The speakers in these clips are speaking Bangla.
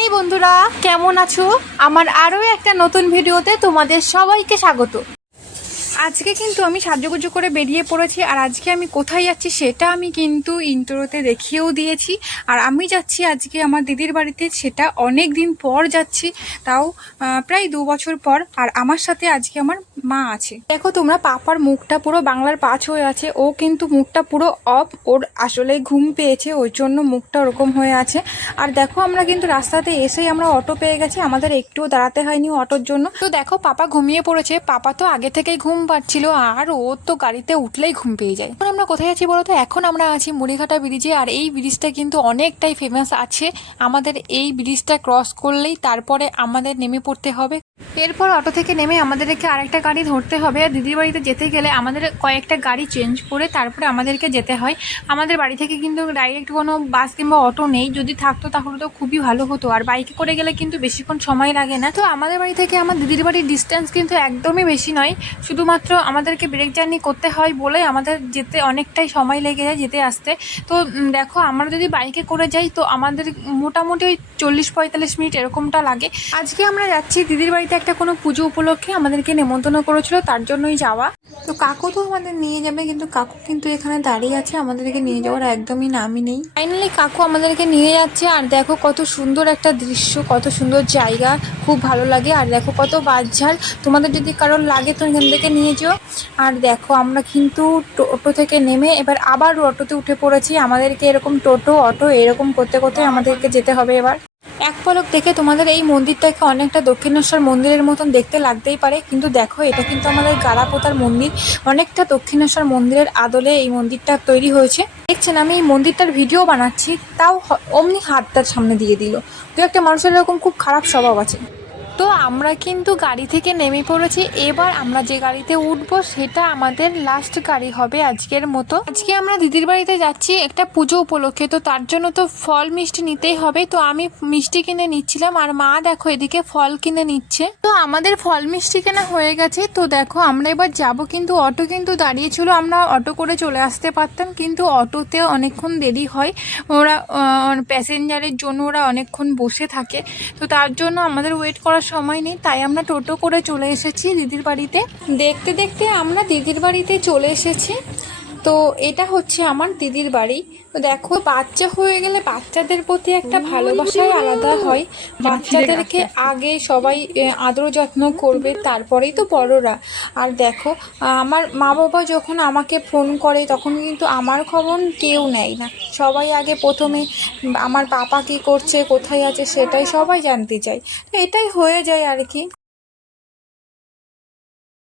এই বন্ধুরা, কেমন আছো? আমার আরো একটা নতুন ভিডিওতে তোমাদের সবাইকে স্বাগত। আজকে কিন্তু আমি সাজুগুজু করে বেরিয়ে পড়েছি, আর আজকে আমি কোথায় যাচ্ছি সেটা আমি কিন্তু ইন্ট্রোতে দেখিয়েও দিয়েছি। আর আমি যাচ্ছি আজকে আমার দিদির বাড়িতে, সেটা অনেক দিন পর যাচ্ছি, তাও প্রায় 2 বছর পর। আর আমার সাথে আজকে আমার মা আছে। দেখো তোমরা, পাপার মুখটা পুরো বাংলার পাঁচ হয়ে আছে, ও কিন্তু মুখটা পুরো অফ, ওর আসলে ঘুম পেয়েছে, ওই জন্য মুখটা ওরকম হয়ে আছে। আর দেখো আমরা কিন্তু রাস্তাতে এসেই আমরা অটো পেয়ে গেছি, আমাদের একটুও দাঁড়াতে হয়নি অটোর জন্য। তো দেখো পাপা ঘুমিয়ে পড়েছে, পাপা তো আগে থেকেই ঘুম পাচ্ছিল, আর ও তো গাড়িতে উঠলেই ঘুম পেয়ে যায়। এখন আমরা কোথায় আছি বলো তো? এখন আমরা আছি মুড়িঘাটা ব্রিজে, আর এই ব্রিজটা কিন্তু অনেকটাই ফেমাস আছে। আমাদের এই ব্রিজটা ক্রস করলেই তারপরে আমাদের নেমে পড়তে হবে। এরপর অটো থেকে নেমে আমাদেরকে আরেকটা গাড়ি ধরতে হবে। আর দিদির বাড়িতে যেতে গেলে আমাদের কয়েকটা গাড়ি চেঞ্জ করে তারপরে আমাদেরকে যেতে হয়। আমাদের বাড়ি থেকে কিন্তু ডাইরেক্ট কোনো বাস কিংবা অটো নেই, যদি থাকতো তাহলে তো খুবই ভালো হতো। আর বাইকে করে গেলে কিন্তু বেশিক্ষণ সময় লাগে না। তো আমাদের বাড়ি থেকে আমার দিদির বাড়ির ডিস্টেন্স কিন্তু একদমই বেশি নয়, শুধুমাত্র আমাদেরকে ব্রেক জার্নি করতে হয় বলে আমাদের যেতে অনেকটাই সময় লেগে যায় যেতে আসতে। তো দেখো, আমরা যদি বাইকে করে যাই তো আমাদের মোটামুটি ওই 40-45 মিনিট এরকমটা লাগে। আজকে আমরা যাচ্ছি দিদির বাড়িতে, একটা কোনো পুজো উপলক্ষে আমাদেরকে নেমন্তন্ন করেছিল, তার জন্যই যাওয়া। তো কাকু তো আমাদের নিয়ে যাবে, কিন্তু কাকু কিন্তু এখানে দাঁড়িয়ে আছে, আমাদেরকে নিয়ে যাওয়ার একদমই নামই নেই। ফাইনালি কাকু আমাদেরকে নিয়ে যাচ্ছে, আর দেখো কত সুন্দর একটা দৃশ্য, কত সুন্দর জায়গা, খুব ভালো লাগে। আর দেখো কত বাঁশঝাড়, তোমাদের যদি কারোর লাগে তো এখান থেকে নিয়ে যেও। আর দেখো আমরা কিন্তু টোটো থেকে নেমে এবার আবার অটোতে উঠে পড়েছি। আমাদেরকে এরকম টোটো অটো এরকম করতে করতে আমাদেরকে যেতে হবে এবার। এক পলক দেখে তোমাদের এই মন্দিরটাকে অনেকটা দক্ষিণেশ্বর মন্দিরের মতন দেখতে লাগতেই পারে, কিন্তু দেখো এটা কিন্তু আমাদের গারাপোতার মন্দির, অনেকটা দক্ষিণেশ্বর মন্দিরের আদলে এই মন্দিরটা তৈরি হয়েছে। দেখছেন আমি এই মন্দিরটার ভিডিও বানাচ্ছি, তাও অমনি হাতটার সামনে দিয়ে দিল। তো একটা মানুষের এরকম খুব খারাপ স্বভাব আছে। তো আমরা কিন্তু গাড়ি থেকে নেমে পড়েছি, এবার আমরা যে গাড়িতে উঠবো সেটা আমাদের লাস্ট গাড়ি হবে আজকের মতো। আজকে আমরা দিদির বাড়িতে যাচ্ছি একটা পুজো উপলক্ষে, তো তার জন্য তো ফল মিষ্টি নিতেই হবে। তো আমি মিষ্টি কিনে নিচ্ছিলাম, আর মা দেখো এদিকে ফল কিনে নিচ্ছে। তো আমাদের ফল মিষ্টি কেনা হয়ে গেছে। তো দেখো আমরা এবার যাব, কিন্তু অটো কিন্তু দাঁড়িয়েছিল, আমরা অটো করে চলে আসতে পারতাম, কিন্তু অটোতে অনেকক্ষণ দেরি হয়, ওরা প্যাসেঞ্জারের জন্য ওরা অনেকক্ষণ বসে থাকে। তো তার জন্য আমাদের ওয়েট করার সময় নেই, তাই আমরা টোটো করে চলে এসেছি দিদির বাড়িতে। দেখতে দেখতে আমরা দিদির বাড়িতে চলে এসেছি। তো এটা হচ্ছে আমার দিদির বাড়ি। তো দেখো, বাচ্চা হয়ে গেলে বাচ্চাদের প্রতি একটা ভালোবাসাই আলাদা হয়। বাচ্চাদেরকে আগে সবাই আদর যত্ন করবে, তারপরেই তো বড়রা। আর দেখো, আমার মা বাবা যখন আমাকে ফোন করে তখন কিন্তু আমার খবর কেউ নেয় না, সবাই আগে প্রথমে আমার পাপা কী করছে, কোথায় আছে সেটাই সবাই জানতে চায়। তো এটাই হয়ে যায় আর কি।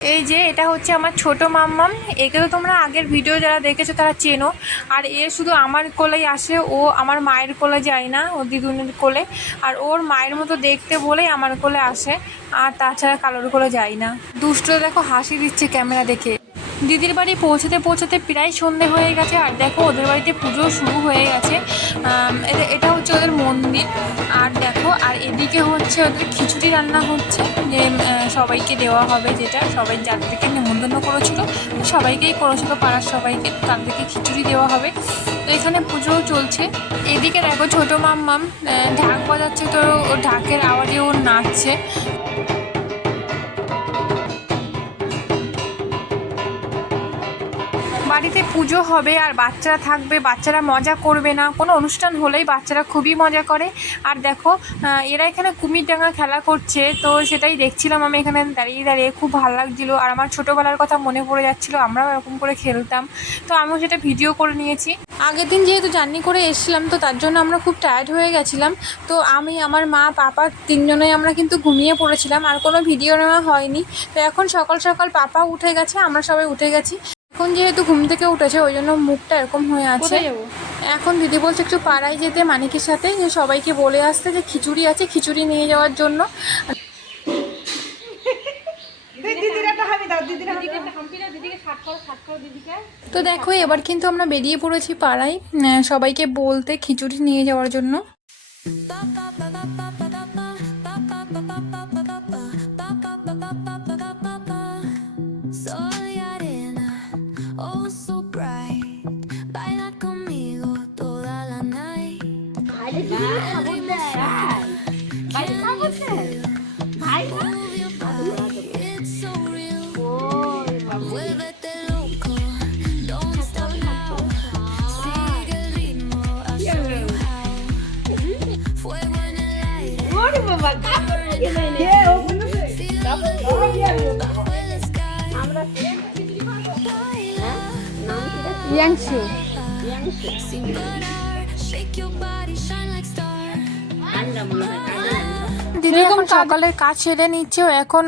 এই যে এটা হচ্ছে আমার ছোট মাম্মাম, একে তো তোমরা আগের ভিডিও যারা দেখেছো তারা চেনো। আর এ শুধু আমার কোলেই আসে, ও আমার মায়ের কোলে যায় না, ও দিদুনের কোলে। আর ওর মায়ের মতো দেখতে বলেই আমার কোলে আসে, আর তাছাড়া কারোর কোলে যায় না। দুষ্ট দেখো হাসি দিচ্ছে ক্যামেরা দেখে। দিদির বাড়ি পৌঁছতে পৌঁছতে প্রায় সন্ধে হয়ে গেছে, আর দেখো ওদের বাড়িতে পুজো শুরু হয়ে গেছে। এটা হচ্ছে ওদের মন্দির। আর দেখো, আর এদিকে হচ্ছে ওদের খিচুড়ি রান্না হচ্ছে, যে সবাইকে দেওয়া হবে, যেটা সবাই যাদেরকে নেমন্তন্ন করেছিল সবাইকেই করেছিল, পাড়ার সবাইকে, তাদেরকে খিচুড়ি দেওয়া হবে। তো এখানে পুজোও চলছে। এদিকে দেখো ছোটো মাম্মাম ঢাক বাজাচ্ছে, তো ও ঢাকের আওয়াজে ও নাচছে। বাড়িতে পুজো হবে আর বাচ্চারা থাকবে, বাচ্চারা মজা করবে না? কোনো অনুষ্ঠান হলেই বাচ্চারা খুবই মজা করে। আর দেখো এরা এখানে কুমিরডাঙ্গা খেলা করছে, তো সেটাই দেখছিলাম আমি এখানে দাঁড়িয়ে দাঁড়িয়ে, খুব ভালো লাগছিলো। আর আমার ছোটোবেলার কথা মনে পড়ে যাচ্ছিলো, আমরাও এরকম করে খেলতাম। তো আমিও সেটা ভিডিও করে নিয়েছি। আগের দিন যেহেতু জার্নি করে এসেছিলাম, তো তার জন্য আমরা খুব টায়ার্ড হয়ে গেছিলাম। তো আমি, আমার মা, পাপা তিনজনেই আমরা কিন্তু ঘুমিয়ে পড়েছিলাম, আর কোনো ভিডিও নেওয়া হয়নি। তো এখন সকাল সকাল পাপা উঠে গেছে, আমরা সবাই উঠে গেছি। এখন যেহেতু ঘুম থেকে উঠেছে ওই জন্য মুখটা এরকম হয়ে আছে। এখন দিদি বলছে একটু পাড়ায় যেতে মানিকের সাথে, যে সবাইকে বলে আসতে যে খিচুড়ি আছে, খিচুড়ি নিয়ে যাওয়ার জন্য। তো দেখো এবার কিন্তু আমরা বেরিয়ে পড়েছি পাড়ায় সবাইকে বলতে খিচুড়ি নিয়ে যাওয়ার জন্য। ইয়াংশু দিদি এখন সকালের কাজ সেরে নিচ্ছে, ও এখন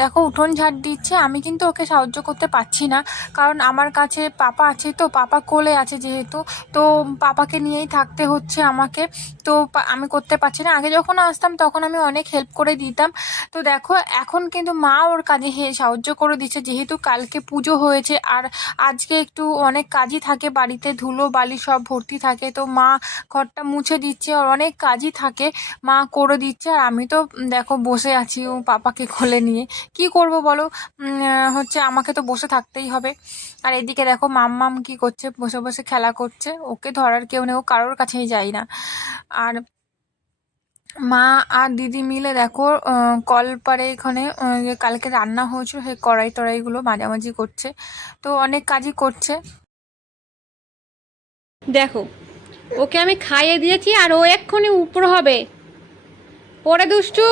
দেখো উঠোন ঝাড় দিচ্ছে। আমি কিন্তু ওকে সাহায্য করতে পারছি না, কারণ আমার কাছে পাপা আছে, তো পাপা কোলে আছে যেহেতু, তো পাপাকে নিয়েই থাকতে হচ্ছে আমাকে, তো আমি করতে পারছি না। আগে যখন আসতাম তখন আমি অনেক হেল্প করে দিতাম। তো দেখো এখন কিন্তু মা ওর কাজে সাহায্য করে দিচ্ছে, যেহেতু কালকে পুজো হয়েছে আর আজকে একটু অনেক কাজই থাকে বাড়িতে, ধুলো বালি সব ভর্তি থাকে, তো মা ঘরটা মুছে দিচ্ছে, আর অনেক কাজই থাকে, মা করে দিচ্ছে। আর আমি তো দেখো বসে আছি ও পাপাকে কোলে নিয়ে, কি করব বলো, হচ্ছে আমাকে তো বসে থাকতেই হবে। আর এদিকে দেখো মাম্মাম কি করছে, বসে বসে খেলা করছে, ওকে ধরার কেউ নেই, ও কারোর কাছেই যায় না। আর মা আর দিদি মিলে দেখো কলপারে এখানে যে কালকে রান্না হয়েছিল সেই কড়াই টড়াইগুলো মাঝামাঝি করছে, তো অনেক কাজই করছে। দেখো ওকে আমি খাইয়ে দিয়েছি আর ও এক্ষুনি উপর হবে, পরে দুষ্টু।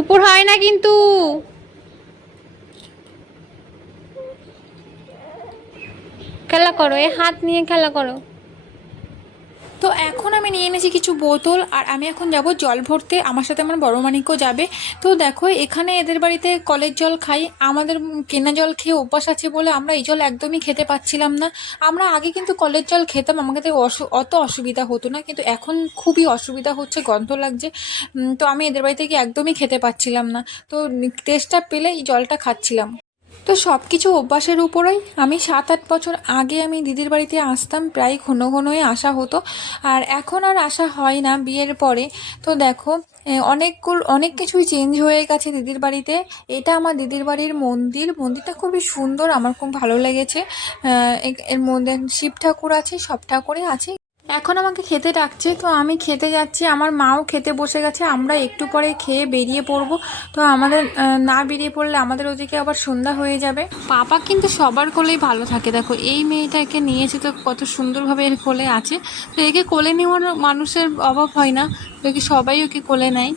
উপর হয় না কিন্তু, খেলা করো, এ হাত নিয়ে খেলা করো। তো এখন আমি নিয়ে এনেছি কিছু বোতল, আর আমি এখন যাব জল ভরতে, আমার সাথে আমার বড় মানিকও যাবে। তো দেখো এখানে এদের বাড়িতে কলের জল খাই, আমাদের কেনা জল খেয়ে অভ্যাস আছে বলে আমরা এই জল একদমই খেতে পাচ্ছিলাম না। আমরা আগে কিন্তু কলের জল খেতাম, আমাকে অত অসুবিধা হতো না, কিন্তু এখন খুবই অসুবিধা হচ্ছে, গন্ধ লাগছে। তো আমি এদের বাড়িতে গিয়ে একদমই খেতে পাচ্ছিলাম না, তো টেস্টটা পেলে এই জলটা খাচ্ছিলাম। তো সব কিছু অভ্যাসের উপরেই। আমি 7-8 বছর আগে আমি দিদির বাড়িতে আসতাম, প্রায় ঘন ঘনই আসা হতো, আর এখন আর আসা হয় না বিয়ের পরে। তো দেখো অনেক কিছুই চেঞ্জ হয়ে গেছে দিদির বাড়িতে। এটা আমার দিদির বাড়ির মন্দিরটা খুবই সুন্দর, আমার খুব ভালো লেগেছে। এর মধ্যে শিব ঠাকুর আছে, সব ঠাকুরই আছে। এখন আমাকে খেতে ডাকছে, তো আমি খেতে যাচ্ছি, আমার মাও খেতে বসে গেছে, আমরা একটু পরে খেয়ে বেরিয়ে পড়বো। তো আমাদের না বেরিয়ে পড়লে আমাদের ওদিকে আবার সন্ধ্যা হয়ে যাবে। পাপা কিন্তু সবার কোলেই ভালো থাকে, দেখো এই মেয়েটাকে নিয়েছে তো কত সুন্দরভাবে এর কোলে আছে, তো একে কোলে নেওয়ার মানুষের অভাব হয় না, তো একে সবাই ওকে কোলে নেয়।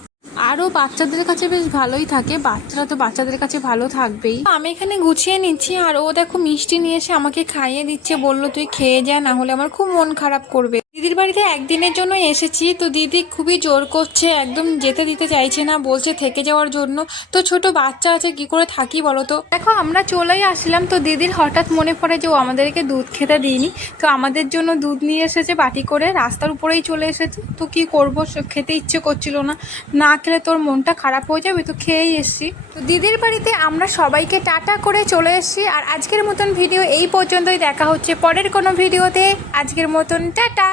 আরও বাচ্চাদের কাছে বেশ ভালোই থাকে, বাচ্চারা তো বাচ্চাদের কাছে ভালো থাকবেই। আমি এখানে গুছিয়ে নিচ্ছি, আর ও দেখো মিষ্টি নিয়ে এসে আমাকে খাইয়ে দিচ্ছে, বললো তুই খেয়ে যা, না হলে আমার খুব মন খারাপ করবে। দিদির বাড়িতে একদিনের জন্য এসেছি, তো দিদি খুবই জোর করছে, একদম যেতে দিতে চাইছে না, বলছে থেকে যাওয়ার জন্য। তো ছোট বাচ্চা আছে, কি করে থাকি বলো তো। দেখো আমরা চলেই আসলাম, তো দিদির হঠাৎ মনে পড়ে যে ও আমাদেরকে দুধ খেতে দিইনি, তো আমাদের জন্য দুধ নিয়ে এসেছে বাটি করে, রাস্তার উপরেই চলে এসেছে। তো কি করব, খেতে ইচ্ছে করছিল না, না খেলে তোর মনটা খারাপ হয়ে যাবে, তো খেয়েই এসছি। তো দিদির বাড়িতে আমরা সবাইকে টাটা করে চলে এসছি, আর আজকের মতন ভিডিও এই পর্যন্তই। দেখা হচ্ছে পরের কোনো ভিডিওতে, আজকের মতন টাটা।